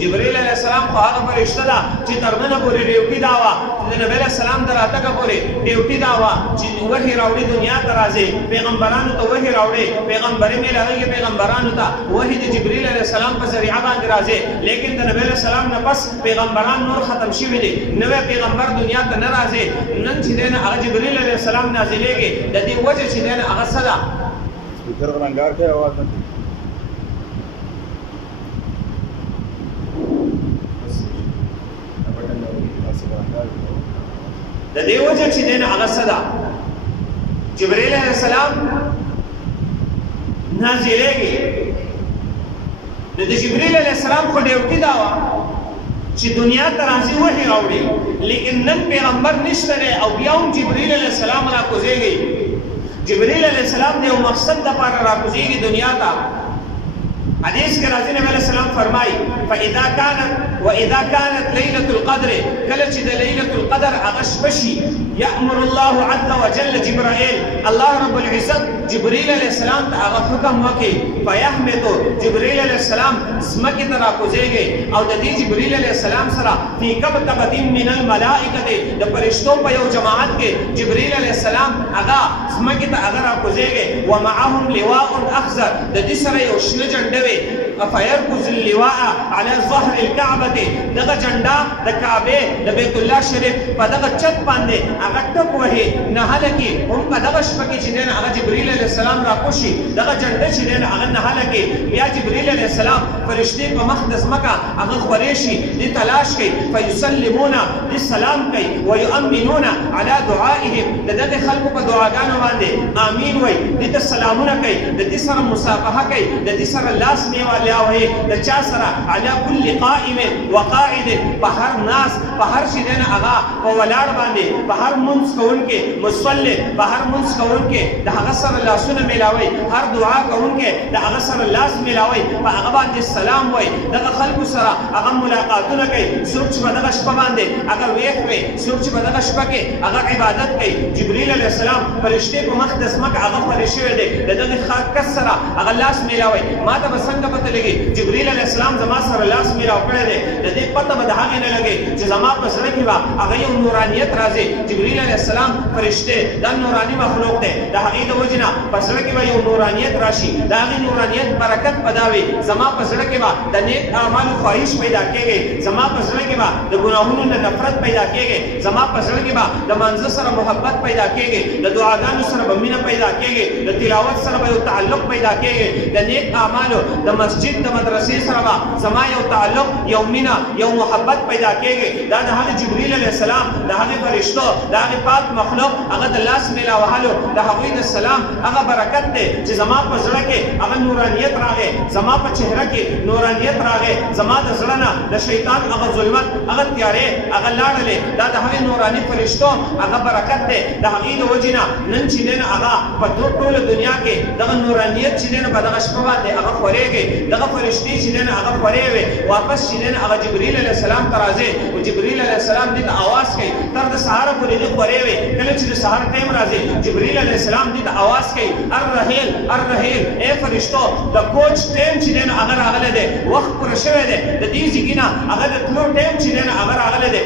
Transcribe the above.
جبريل عليه السلام خو هغه فرشته ده چې تر ننه پورې ډیوټي دا وه د نبي علیه السلام د راتګه پورې ډیوټي دا وه چې وحي راوړي دنیا ته راځي پیغمبرانو ته وحي راوړي پیغمبري میلاویږي پیغمبرانو ته وحي د جبريل عليه السلام په ذریعه باندې راځي لیکن د نبي علیه السلام نه پس پیغمبران نور ختم شوي دي نوی پیغمبر دنیا ته نه راځي نن چې دی نه هغه جبريل عليه السلام نازلېږي د دې وجه چې دی نه هغه څه ده سپیکر رنګار کې आवाज نه د دې وجه چې دی نه هغه څه ده جبريل عليه السلام نازلېږي نو د جبريل عليه السلام خو ډیوټي دا وه چې دنیا ته راځي وحي راوړي لیکن نن پیغمبر نشته دی او بیا هم جبريل عليه السلام راکوزېږي جبريل عليه السلام د یو مقصد دپاره راکوزېږي دنیا ته حدیث کې راځي نبی علیه السلام فرمایي واذا كانت ليله القدر کله چې د ليله القدر هغه شپه شي يأمر الله عز وجل جبرائيل الله رب العزت جبريل عليه السلام ته هغه حکم وکړي فيهبط جبريل عليه السلام ځمکې ته راکوزېږي او د دې جبريل عليه السلام سره في كبكبة من الملائکة د فرشتو په یو جماعت کې جبريل عليه السلام هغه ځمکې ته هغه راکوزېږي ومعهم لواء اخضر د دې سره یو شنه جنډه وي فيركز اللواء على ظهر الكعبة دغه جنډه د کعبه د بیت الله شریف په دغه چت باندې هغه ټک وهي نه هلکې هم په دغه شپه کې چې دی نه هغه جبريل عليه السلام راکوشي دغه جنډه چې دی نه هغه نه هلکې بیا جبريل عليه السلام فرشتې په مخ د ځمکه هغه خورې شي دې تلاش کوي فیسلمون دې سلام کوي ویؤمنون على دعائهم د دغه خلکو په دعاګانو باندې آمین وایي دې ته سلامونه کوي د دې سره مصافحه کوي د دې سره لاس نیولی د چا سره على كل قائم وقاعد په هر ناس په هر شي دی نه هغه په ولاړ باندې په هر منځ کوونکي مصلي په هر منځ کوونکي د هغه سره لاسونه میلاوي هر دعا کوونکي د هغه سره لاس میلاوي په هغه باندې سلام وایي دغه خلکو سره هغه ملاقاتونه کوي څوک چې په دغه شپه باندې هغه ویښ وي څوک چې په دغه شپه کې هغه عبادت کوي جبريل عليه السلام فرشتې په مخ د ځمکه هغه خورې شوی دی د دغه کس سره هغه لاس میلاوي ما ته به څنګه پته لګي جبريل عليه السلام زما سره لاس میلاو کړی دی د دې پته به د هغې نه لګي چې زما په زړه کې به هغه یو نورانیت راځي جبريل عليه السلام فرشتې دا نوراني مخلوق دی د هغې د وجې نه په زړه کې به یو نورانیت راشي د هغې نورانیت برکت به دا وي زما په زړه کې به د نیک اعمالو خواهش پیدا کېږي زما په زړه کې به د ګناهونو نه نفرت پیدا کېږي زما په زړه کې به د منځه سره محبت پیدا کېږي د دعاګانو سره به مینه پیدا کېږي د تلاوت سره به یو تعلق پیدا کېږي د نیک اعمالو د مسجد د مدرسې سره به زما یو تعلق یو مینه یو محبت پیدا کېږي دا د هغه جبريل عليه السلام د هغې فرشتو د هغې پاک مخلوق هغه د لاس میلا وهلو د هغوی د سلام هغه برکت دی چې زما په زړه کې هغه نورانیت راغی زما په چهره کې نورانیت راغی زما د زړه نه د شیطان هغه ظلمت هغه تیارې هغه لاړلې دا د هغې نوراني فرشتو هغه برکت دی د هغې د وجې نه نن چې دی نه هغه په ټوله دنیا کې دغه نورانیت چې دی نه په دغه شپه باندې هغه خورېږي دغه فرشتې چې دی نه هغه خورې وي واپس چې دی نه هغه جبريل عليه السلام ته راځي او جبريل عليه السلام دې ته اواز کوي تر د سهاره پورې دې خورې وي کله چې د سهار ټایم راځي جبريل عليه السلام دې ته اواز کوي الرحیل الرحیل ای فرشتو د کوچ ټایم چې دی نه هغه راغلی دی وخت پوره شوی دی د دې ځایږي نه هغه د تلو ټایم چې دی نه هغه راغلی دی